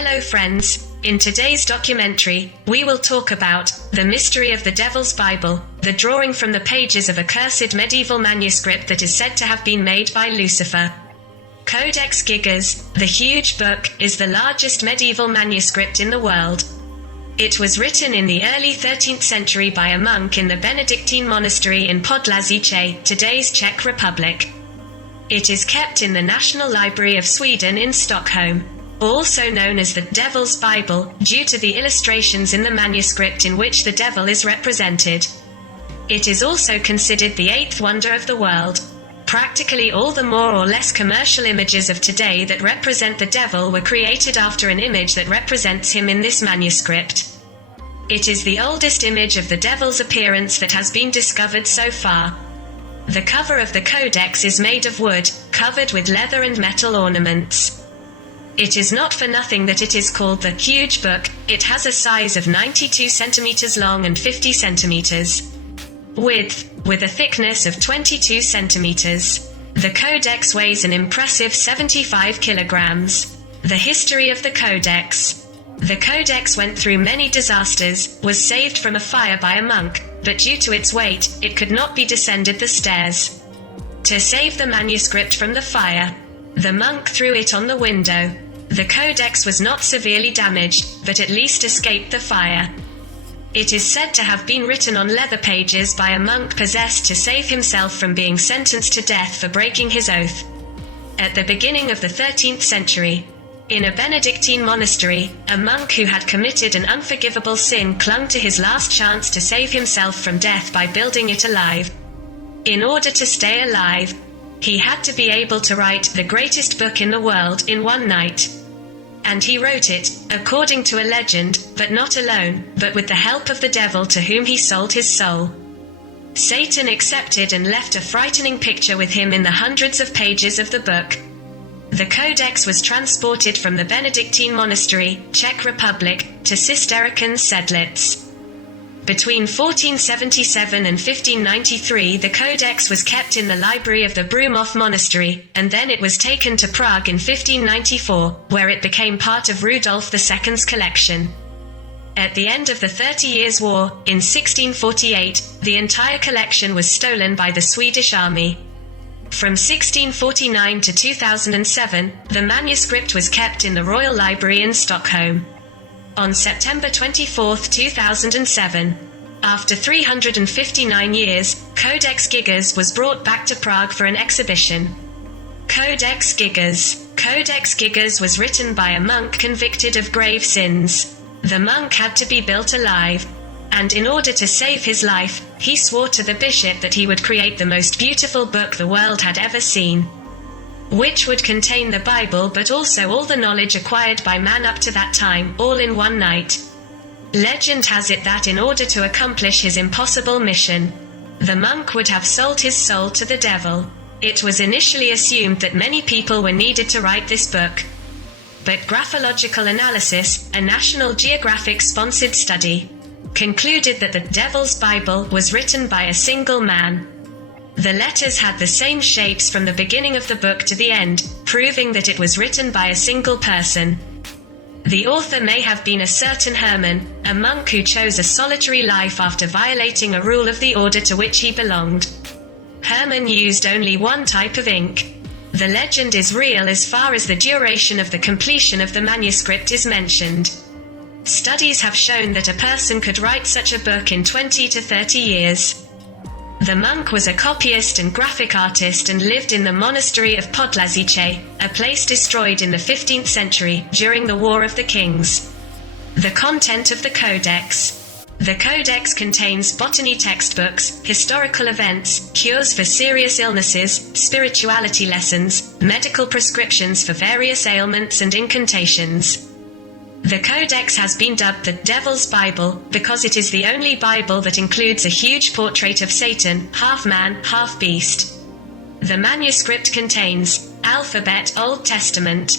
Hello friends, in today's documentary, we will talk about the mystery of the Devil's Bible, the drawing from the pages of a cursed medieval manuscript that is said to have been made by Lucifer. Codex Gigas, the huge book, is the largest medieval manuscript in the world. It was written in the early 13th century by a monk in the Benedictine monastery in Podlazice, today's Czech Republic. It is kept in the National Library of Sweden in Stockholm. Also known as the Devil's Bible, due to the illustrations in the manuscript in which the devil is represented. It is also considered the eighth wonder of the world. Practically all the more or less commercial images of today that represent the devil were created after an image that represents him in this manuscript. It is the oldest image of the devil's appearance that has been discovered so far. The cover of the codex is made of wood, covered with leather and metal ornaments. It is not for nothing that it is called the huge book. It has a size of 92 centimeters long and 50 centimeters width, with a thickness of 22 centimeters. The codex weighs an impressive 75 kilograms. The history of the codex. The codex went through many disasters, was saved from a fire by a monk, but due to its weight, it could not be descended the stairs. To save the manuscript from the fire, the monk threw it on the window. The codex was not severely damaged, but at least escaped the fire. It is said to have been written on leather pages by a monk possessed to save himself from being sentenced to death for breaking his oath. At the beginning of the 13th century, in a Benedictine monastery, a monk who had committed an unforgivable sin clung to his last chance to save himself from death by building it alive. In order to stay alive, he had to be able to write the greatest book in the world in one night. And he wrote it, according to a legend, but not alone, but with the help of the devil to whom he sold his soul. Satan accepted and left a frightening picture with him in the hundreds of pages of the book. The codex was transported from the Benedictine monastery, Czech Republic, to Cistercian Sedlitz. Between 1477 and 1593 the codex was kept in the library of the Brumov monastery, and then it was taken to Prague in 1594, where it became part of Rudolf II's collection. At the end of the 30 Years' War, in 1648, the entire collection was stolen by the Swedish army. From 1649 to 2007, the manuscript was kept in the Royal Library in Stockholm. On September 24, 2007, after 359 years, Codex Gigas was brought back to Prague for an exhibition. Codex Gigas. Codex Gigas was written by a monk convicted of grave sins. The monk had to be built alive, and in order to save his life, he swore to the bishop that he would create the most beautiful book the world had ever seen, which would contain the Bible but also all the knowledge acquired by man up to that time, all in one night. Legend has it that in order to accomplish his impossible mission, the monk would have sold his soul to the devil. It was initially assumed that many people were needed to write this book. But graphological analysis, a National Geographic-sponsored study, concluded that the Devil's Bible was written by a single man. The letters had the same shapes from the beginning of the book to the end, proving that it was written by a single person. The author may have been a certain Hermann, a monk who chose a solitary life after violating a rule of the order to which he belonged. Hermann used only one type of ink. The legend is real as far as the duration of the completion of the manuscript is mentioned. Studies have shown that a person could write such a book in 20 to 30 years. The monk was a copyist and graphic artist and lived in the monastery of Podlazice, a place destroyed in the 15th century, during the War of the Kings. The content of the codex. The codex contains botany textbooks, historical events, cures for serious illnesses, spirituality lessons, medical prescriptions for various ailments and incantations. The Codex has been dubbed the Devil's Bible because it is the only Bible that includes a huge portrait of Satan, half man, half beast. The manuscript contains alphabet Old Testament,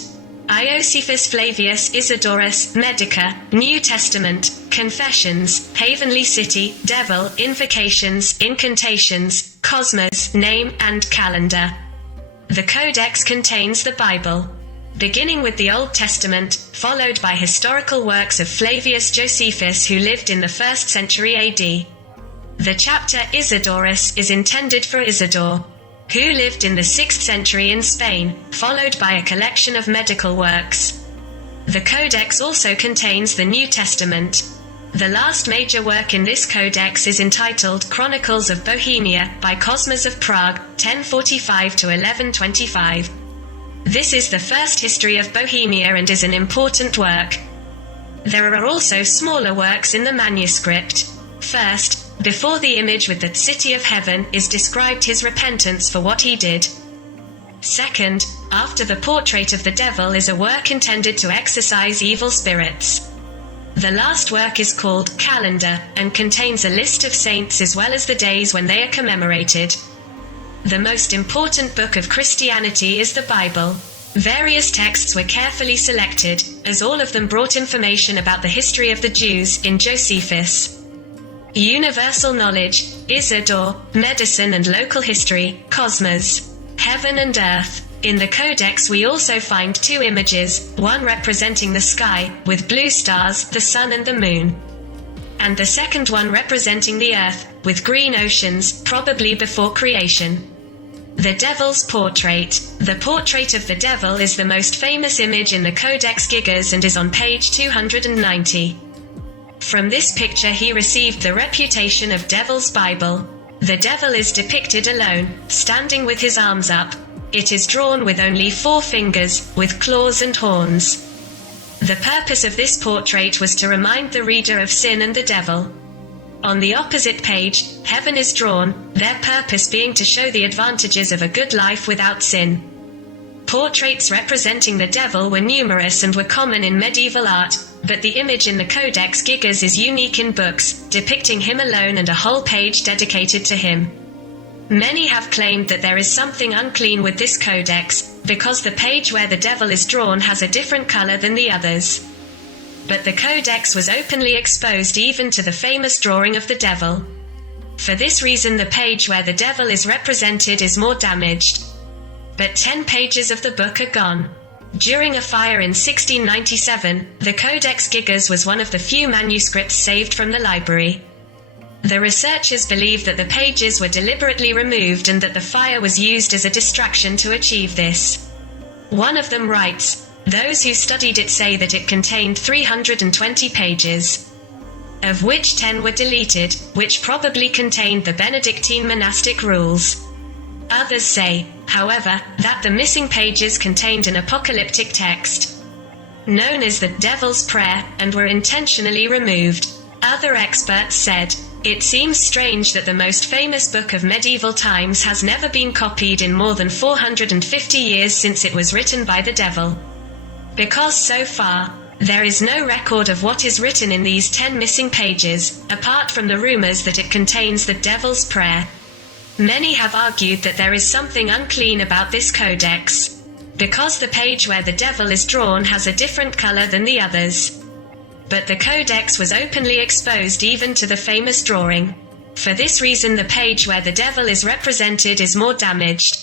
Iosephus Flavius Isidorus, Medica, New Testament, Confessions, Heavenly City, Devil, Invocations, Incantations, Cosmos, Name, and Calendar. The Codex contains the Bible. beginning with the Old Testament, followed by historical works of Flavius Josephus, who lived in the 1st century AD. The chapter Isidorus is intended for Isidore, who lived in the 6th century in Spain, followed by a collection of medical works. The Codex also contains the New Testament. The last major work in this codex is entitled Chronicles of Bohemia by Cosmas of Prague, 1045 to 1125. This is the first history of Bohemia and is an important work. There are also smaller works in the manuscript. First, before the image with the city of heaven is described his repentance for what he did. Second, after the portrait of the devil is a work intended to exorcise evil spirits. The last work is called Calendar, and contains a list of saints as well as the days when they are commemorated. The most important book of Christianity is the Bible. Various texts were carefully selected, as all of them brought information about the history of the Jews in Josephus. Universal knowledge, Isidore, medicine and local history, Cosmas. Heaven and earth. In the Codex we also find two images, one representing the sky, with blue stars, the sun and the moon. And the second one representing the earth, with green oceans, probably before creation. The devil's portrait. The portrait of the devil is the most famous image in the Codex Gigas and is on page 290. From this picture he received the reputation of Devil's Bible. The devil is depicted alone, standing with his arms up. It is drawn with only 4 fingers, with claws and horns. The purpose of this portrait was to remind the reader of sin and the devil. On the opposite page, heaven is drawn, their purpose being to show the advantages of a good life without sin. Portraits representing the devil were numerous and were common in medieval art, but the image in the Codex Gigas is unique in books, depicting him alone and a whole page dedicated to him. Many have claimed that there is something unclean with this codex, because the page where the devil is drawn has a different color than the others. But the codex was openly exposed even to the famous drawing of the devil. For this reason the page where the devil is represented is more damaged. But 10 pages of the book are gone. During a fire in 1697, the Codex Gigas was one of the few manuscripts saved from the library. The researchers believe that the pages were deliberately removed and that the fire was used as a distraction to achieve this. One of them writes, "Those who studied it say that it contained 320 pages, of which 10 were deleted, which probably contained the Benedictine monastic rules. Others say, however, that the missing pages contained an apocalyptic text, known as the Devil's Prayer, and were intentionally removed." Other experts said, "It seems strange that the most famous book of medieval times has never been copied in more than 450 years since it was written by the devil. Because so far, there is no record of what is written in these 10 missing pages, apart from the rumors that it contains the Devil's Prayer." Many have argued that there is something unclean about this codex, because the page where the devil is drawn has a different color than the others. But the codex was openly exposed even to the famous drawing. For this reason the page where the devil is represented is more damaged.